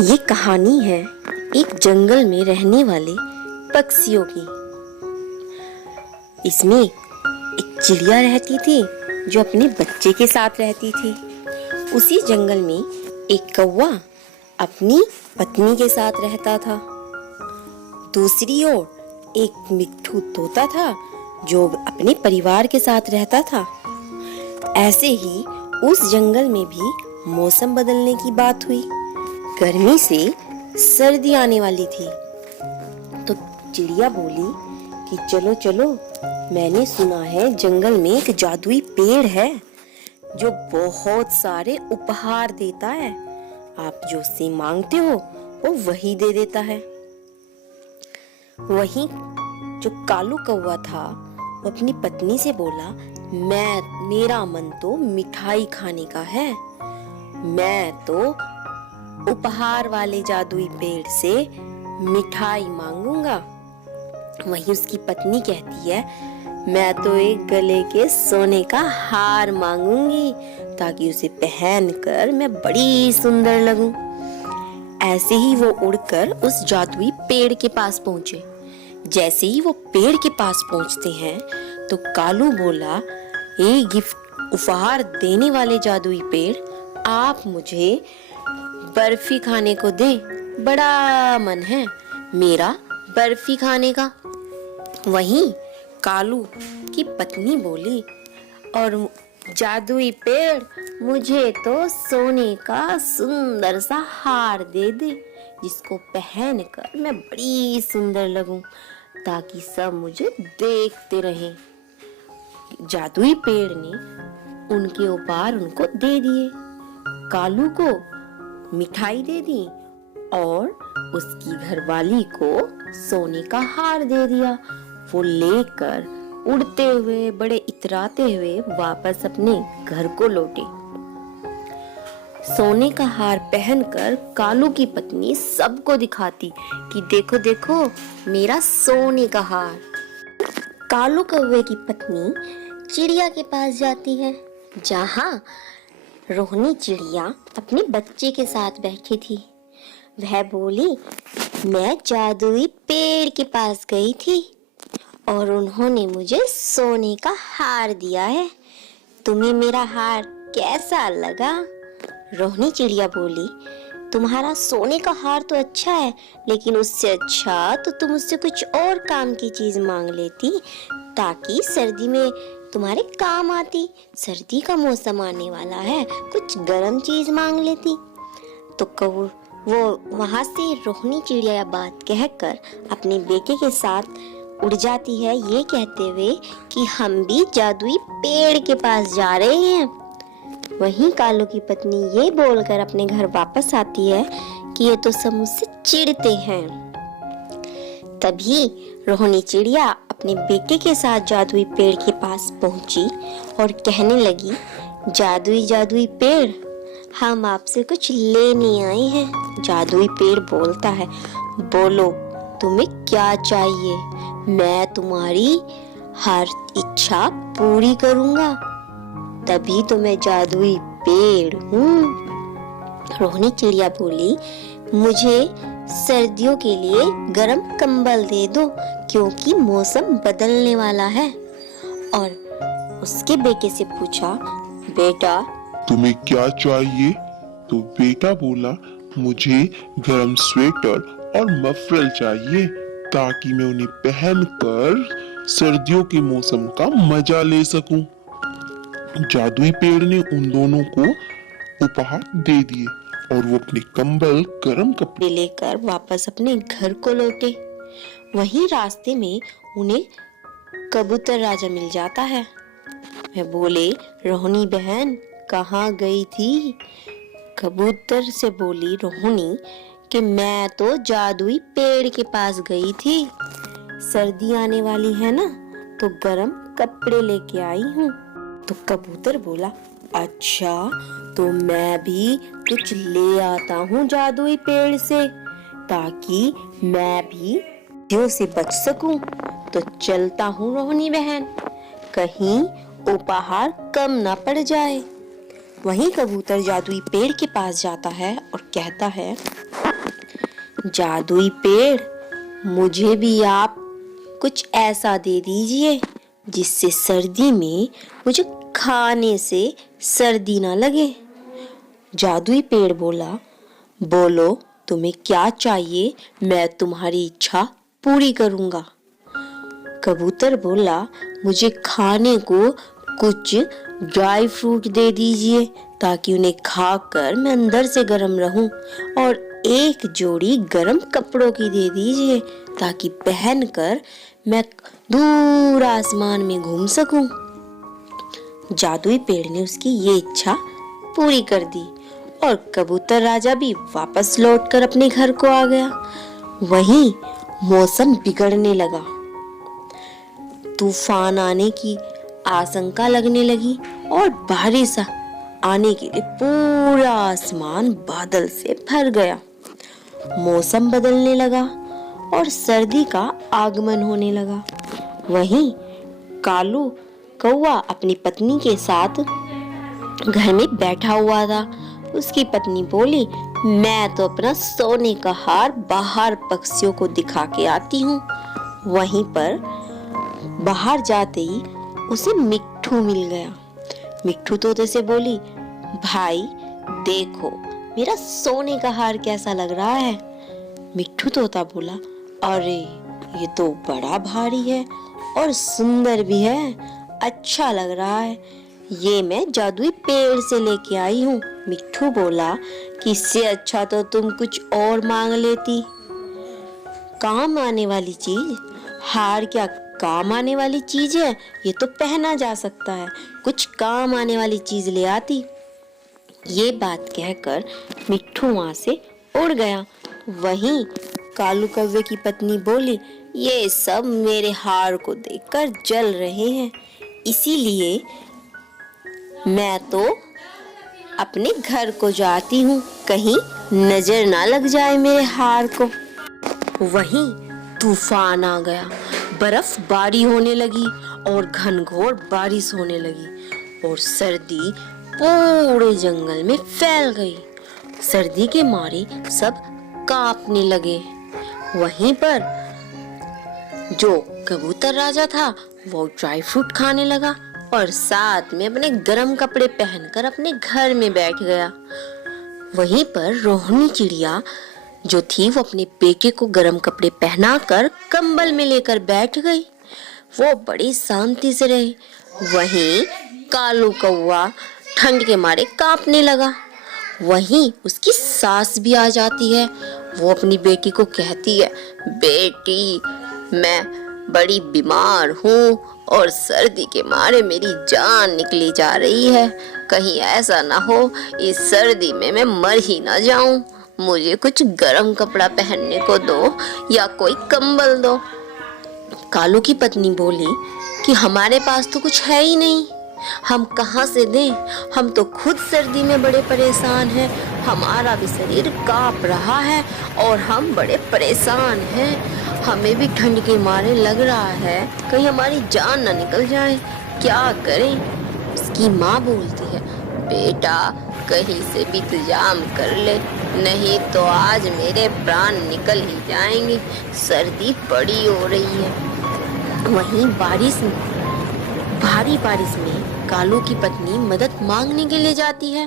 ये कहानी है एक जंगल में रहने वाले पक्षियों की। इसमें एक चिड़िया रहती थी जो अपने बच्चे के साथ रहती थी। उसी जंगल में एक कौवा अपनी पत्नी के साथ रहता था। दूसरी ओर एक मिट्ठू तोता था जो अपने परिवार के साथ रहता था। ऐसे ही उस जंगल में भी मौसम बदलने की बात हुई। गर्मी से सर्दी आने वाली थी तो चिड़िया बोली कि चलो चलो, मैंने सुना है जंगल में एक जादुई पेड़ है जो बहुत सारे उपहार देता है। आप जो से मांगते हो वो वही दे देता है। वहीं जो कालू कौवा था वो अपनी पत्नी से बोला, मेरा मन तो मिठाई खाने का है। मैं तो उपहार वाले जादुई पेड़ से मिठाई मांगूंगा। वहीं उसकी पत्नी कहती है, मैं तो एक गले के सोने का हार मांगूंगी ताकि उसे पहनकर मैं बड़ी सुंदर लगूं। ऐसे ही वो उड़कर उस जादुई पेड़ के पास पहुंचे। जैसे ही वो पेड़ के पास पहुंचते हैं तो कालू बोला, ये गिफ्ट उपहार देने वाले जादुई पेड़, आप मुझे बर्फी खाने को दे, बड़ा मन है मेरा बर्फी खाने का। वहीं कालू की पत्नी बोली, और जादुई पेड़, मुझे तो सोने का सुंदर सा हार दे दे जिसको पहनकर मैं बड़ी सुंदर लगूं ताकि सब मुझे देखते रहें। जादुई पेड़ ने उनके उपहार उनको दे दिए। कालू को मिठाई दे दी और उसकी घरवाली को सोने का हार दे दिया। वो लेकर उड़ते हुए, बड़े इतराते हुए वापस अपने घर को लौटे। सोने का हार पहनकर कालू की पत्नी सबको दिखाती कि देखो देखो मेरा सोने का हार। कालू कौवे की पत्नी चिड़िया के पास जाती है जहाँ रोहनी चिड़िया अपने बच्चे के साथ बैठी थी। वह बोली, मैं जादुई पेड़ के पास गई थी और उन्होंने मुझे सोने का हार दिया है। तुम्हें मेरा हार कैसा लगा? रोहनी चिड़िया बोली, तुम्हारा सोने का हार तो अच्छा है, लेकिन उससे अच्छा तो तुम मुझसे कुछ और काम की चीज मांग लेती ताकि सर्दी में तुम्हारे काम आती। सर्दी का मौसम आने वाला है, कुछ गर्म चीज मांग लेती। तो वो वहां से रोहनी चिड़िया बात कहकर अपने बेटे के साथ उड़ जाती है, ये कहते हुए कि हम भी जादुई पेड़ के पास जा रहे हैं। वहीं कालू की पत्नी ये बोलकर अपने घर वापस आती है कि ये तो सब मुझसे चिढ़ते हैं। तभी रोहनी चिड़िया अपने बेटे के साथ जादुई पेड़ के पास पहुंची और कहने लगी, जादुई पेड़, हम आपसे कुछ लेने आए हैं। जादुई पेड़ बोलता है, बोलो तुम्हें क्या चाहिए, मैं तुम्हारी हर इच्छा पूरी करूंगा, तभी तो मैं जादुई पेड़ हूँ। रोहनी चिड़िया बोली, मुझे सर्दियों के लिए गरम कंबल दे दो क्योंकि मौसम बदलने वाला है। और उसके बेटे से पूछा, बेटा तुम्हें क्या चाहिए? तो बेटा बोला, मुझे गरम स्वेटर और मफलर चाहिए ताकि मैं उन्हें पहनकर सर्दियों के मौसम का मजा ले सकूं। जादुई पेड़ ने उन दोनों को उपहार दे दिए और वो अपने कंबल, गरम कपड़े लेकर वापस अपने घर को लौटे। वहीं रास्ते में उन्हें कबूतर राजा मिल जाता है। वह बोले, रोहनी बहन कहाँ गई थी? कबूतर से बोली रोहनी कि मैं तो जादुई पेड़ के पास गई थी, सर्दी आने वाली है ना तो गरम कपड़े लेके आई हूँ। तो कबूतर बोला, अच्छा तो मैं भी कुछ ले आता हूँ जादुई पेड़ से ताकि मैं भी सर्दियों से बच सकूं। तो चलता हूँ रोहनी बहन, कहीं उपहार कम ना पड़ जाए। वहीं कबूतर जादुई पेड़ के पास जाता है और कहता है, जादुई पेड़, मुझे भी आप कुछ ऐसा दे दीजिए जिससे सर्दी में मुझे खाने से सर्दी ना लगे। जादुई पेड़ बोला, बोलो तुम्हें क्या चाहिए, मैं तुम्हारी इच्छा पूरी करूंगा। कबूतर बोला, मुझे खाने को कुछ ड्राई फ्रूट दे दीजिए ताकि उन्हें खाकर मैं अंदर से गर्म रहूं, और एक जोड़ी गर्म कपड़ों की दे दीजिए ताकि पहनकर मैं दूर आसमान में घूम सकूं। जादुई पेड़ ने उसकी ये इच्छा पूरी कर दी और कबूतर राजा भी वापस लौटकर अपने घर को आ गया। वहीं मौसम बिगड़ने लगा, तूफान आने की आशंका लगने लगी और बारिश आने के लिए पूरा आसमान बादल से भर गया। मौसम बदलने लगा और सर्दी का आगमन होने लगा। वहीं कालू कौवा अपनी पत्नी के साथ घर में बैठा हुआ था। उसकी पत्नी बोली, मैं तो अपना सोने का हार बाहर पक्षियों को दिखा के आती हूँ। वहीं पर बाहर जाते ही उसे मिट्ठू मिल गया। मिट्ठू तोते से बोली, भाई देखो मेरा सोने का हार कैसा लग रहा है। मिट्ठू तोता बोला, अरे ये तो बड़ा भारी है और सुंदर भी है, अच्छा लग रहा है, ये मैं जादुई पेड़ से लेके आई हूँ। मिट्ठू बोला कि इससे अच्छा तो तुम कुछ और मांग लेती। काम आने वाली चीज, हार क्या काम आने वाली चीज है, ये तो पहना जा सकता है, कुछ काम आने वाली चीज ले आती। ये बात कहकर मिट्ठू वहां से उड़ गया। वहीं कालू कौवे की पत्नी बोली, ये सब मेरे हार को देखकर जल रहे हैं, इसीलिए मैं तो अपने घर को जाती हूँ, कहीं नजर ना लग जाए मेरे हार को। वहीं तूफान आ गया, बर्फबारी होने लगी और घनघोर बारिश होने लगी और सर्दी पूरे जंगल में फैल गई। सर्दी के मारे सब कांपने लगे। वहीं पर जो कबूतर राजा था वो ड्राई फ्रूट खाने लगा और साथ में अपने गर्म कपड़े पहनकर अपने घर में बैठ गया। वहीं पर रोहिणी चिड़िया जो थी वो अपने बेटे को गर्म कपड़े पहनाकर कंबल में लेकर बैठ गई। वो बड़ी शांति से रही। वहीं कालू कौवा ठंड के मारे कांपने लगा। वहीं उसकी सास भी आ जाती है। वो अपनी बेटी को कहती है, बेटी मैं बड़ी बीमार हूँ और सर्दी के मारे मेरी जान निकली जा रही है, कहीं ऐसा ना हो इस सर्दी में मैं मर ही ना जाऊं, मुझे कुछ गर्म कपड़ा पहनने को दो या कोई कंबल दो। कालू की पत्नी बोली कि हमारे पास तो कुछ है ही नहीं, हम कहाँ से दें, हम तो खुद सर्दी में बड़े परेशान हैं, हमारा भी शरीर कांप रहा है और हम बड़े परेशान हैं, हमें भी ठंड के मारे लग रहा है कहीं हमारी जान ना निकल जाए, क्या करें। उसकी माँ बोलती है, बेटा कहीं से भी इंतजाम कर ले, नहीं तो आज मेरे प्राण निकल ही जाएंगे, सर्दी बड़ी हो रही है। वहीं भारी बारिश में कालू की पत्नी मदद मांगने के लिए जाती है।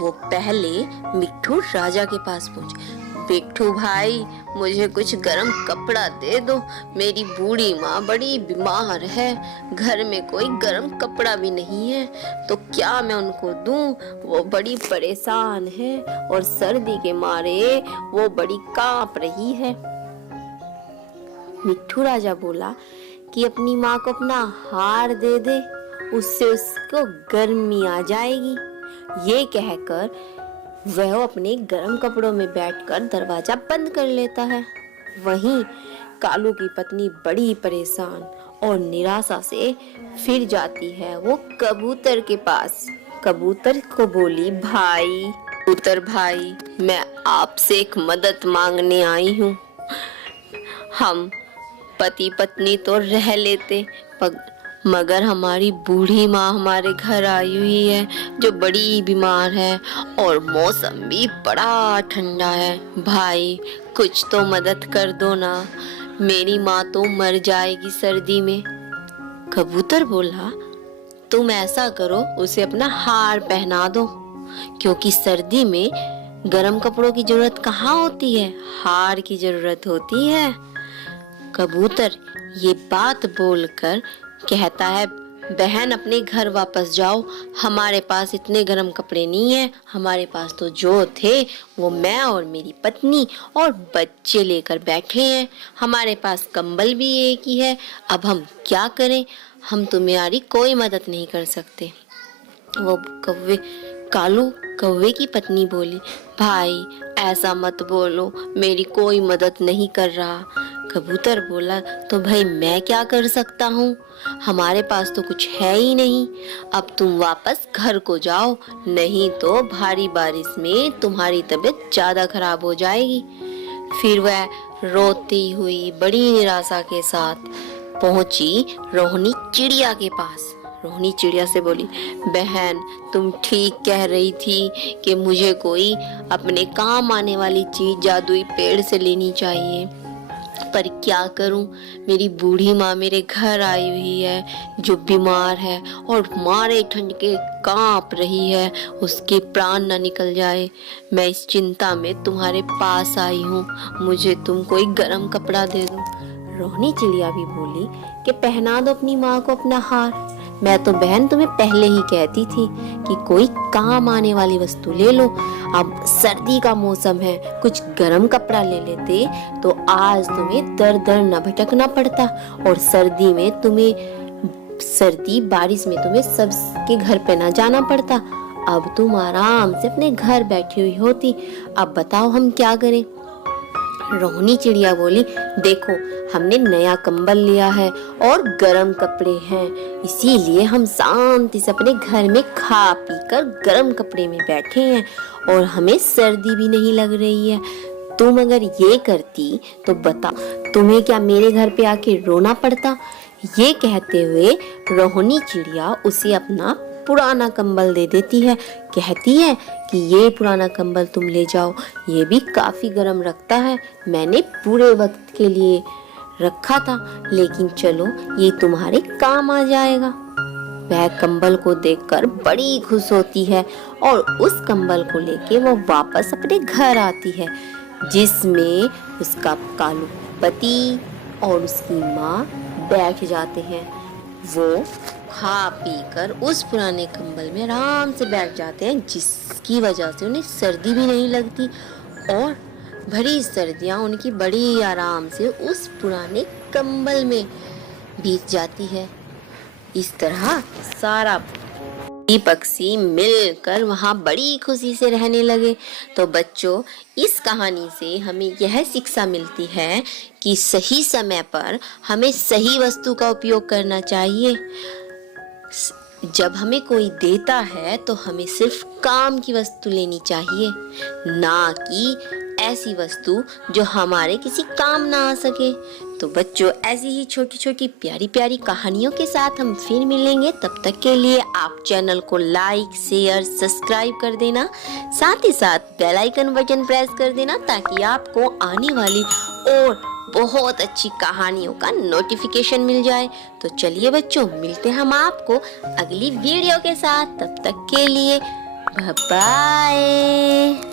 वो पहले मिट्ठू राजा के पास पहुंची। मिट्ठू भाई मुझे कुछ गर्म कपड़ा दे दो, मेरी बूढ़ी माँ बड़ी बीमार है, घर में कोई गर्म कपड़ा भी नहीं है, तो क्या मैं उनको दूं, वो बड़ी परेशान है और सर्दी के मारे वो बड़ी कांप रही है। मिट्ठू राजा बोला कि अपनी माँ को अपना हार दे दे, उससे उसको गर्मी आ जाएगी। ये कहकर वह अपने गर्म कपड़ों में बैठकर दरवाजा बंद कर लेता है। वहीं कालू की पत्नी बड़ी परेशान और निराशा से फिर जाती है वो कबूतर के पास। कबूतर को बोली, भाई कबूतर भाई मैं आपसे एक मदद मांगने आई हूँ। हम पति पत्नी तो रह लेते मगर हमारी बूढ़ी माँ हमारे घर आई हुई है जो बड़ी बीमार है और मौसम भी बड़ा ठंडा है। भाई कुछ तो मदद कर दो ना, मेरी माँ तो मर जाएगी सर्दी में। कबूतर बोला, तुम ऐसा करो, उसे अपना हार पहना दो, क्योंकि सर्दी में गर्म कपड़ों की जरूरत कहाँ होती है, हार की जरूरत होती है। कबूतर ये बात बोलकर कहता है, बहन अपने घर वापस जाओ, हमारे पास इतने गर्म कपड़े नहीं है, हमारे पास तो जो थे वो मैं और मेरी पत्नी और बच्चे लेकर बैठे हैं, हमारे पास कंबल भी एक ही है, अब हम क्या करें, हम तुम्हारी कोई मदद नहीं कर सकते। वो कालू कौवे की पत्नी बोली, भाई ऐसा मत बोलो, मेरी कोई मदद नहीं कर रहा। कबूतर बोला, तो भाई मैं क्या कर सकता हूँ, हमारे पास तो कुछ है ही नहीं, अब तुम वापस घर को जाओ, नहीं तो भारी बारिश में तुम्हारी तबीयत ज्यादा खराब हो जाएगी। फिर वह रोती हुई बड़ी निराशा के साथ पहुंची रोहिणी चिड़िया के पास। रोहिणी चिड़िया से बोली, बहन तुम ठीक कह रही थी कि मुझे कोई अपने काम आने वाली चीज जादुई पेड़ से लेनी चाहिए, पर क्या करूं, मेरी बूढ़ी माँ मेरे घर आई हुई है जो बीमार है और मारे ठंड के कांप रही है, उसके प्राण न निकल जाए। मैं इस चिंता में तुम्हारे पास आई हूँ, मुझे तुम कोई गर्म कपड़ा दे दो। रोहिणी चिड़िया भी बोली कि पहना दो अपनी माँ को अपना हार, मैं तो बहन तुम्हें पहले ही कहती थी कि कोई काम आने वाली वस्तु ले लो, अब सर्दी का मौसम है, कुछ गर्म कपड़ा ले लेते तो आज तुम्हें दर दर न भटकना पड़ता और सर्दी बारिश में तुम्हें सबके घर पे ना जाना पड़ता, अब तुम आराम से अपने घर बैठी हुई होती। अब बताओ हम क्या करें। रोहिणी चिड़िया बोली, देखो हमने नया कंबल लिया है और गर्म कपड़े हैं, इसीलिए हम शांति से अपने घर में खा पी कर गर्म कपड़े में बैठे हैं और हमें सर्दी भी नहीं लग रही है। तुम अगर ये करती तो बता तुम्हें क्या मेरे घर पे आके रोना पड़ता। ये कहते हुए रोहिणी चिड़िया उसे अपना पुराना कंबल दे देती है, कहती है कि ये पुराना कंबल तुम ले जाओ, ये भी काफी गर्म रखता है, मैंने पूरे वक्त के लिए रखा था, लेकिन चलो ये तुम्हारे काम आ जाएगा। वह कंबल को देखकर बड़ी खुश होती है और उस कंबल को लेके वो वापस अपने घर आती है, जिसमें उसका कालू पति और उसकी माँ बैठ जाते हैं। वो खा पी कर उस पुराने कंबल में आराम से बैठ जाते हैं, जिसकी वजह से उन्हें सर्दी भी नहीं लगती और भरी सर्दियाँ उनकी बड़ी आराम से उस पुराने कंबल में बीत जाती है। इस तरह सारा पक्षी मिलकर वहाँ बड़ी खुशी से रहने लगे। तो बच्चों, इस कहानी से हमें यह शिक्षा मिलती है कि सही समय पर हमें सही वस्तु का उपयोग करना चाहिए। जब हमें कोई देता है तो हमें सिर्फ काम की वस्तु लेनी चाहिए, ना कि ऐसी वस्तु जो हमारे किसी काम ना आ सके। तो बच्चों, ऐसी ही छोटी छोटी प्यारी प्यारी कहानियों के साथ हम फिर मिलेंगे। तब तक के लिए आप चैनल को लाइक शेयर सब्सक्राइब कर देना, साथ ही साथ बेल आइकन बटन प्रेस कर देना ताकि आपको आने वाली और बहुत अच्छी कहानियों का नोटिफिकेशन मिल जाए। तो चलिए बच्चों, मिलते हैं हम आपको अगली वीडियो के साथ। तब तक के लिए बाय बाय।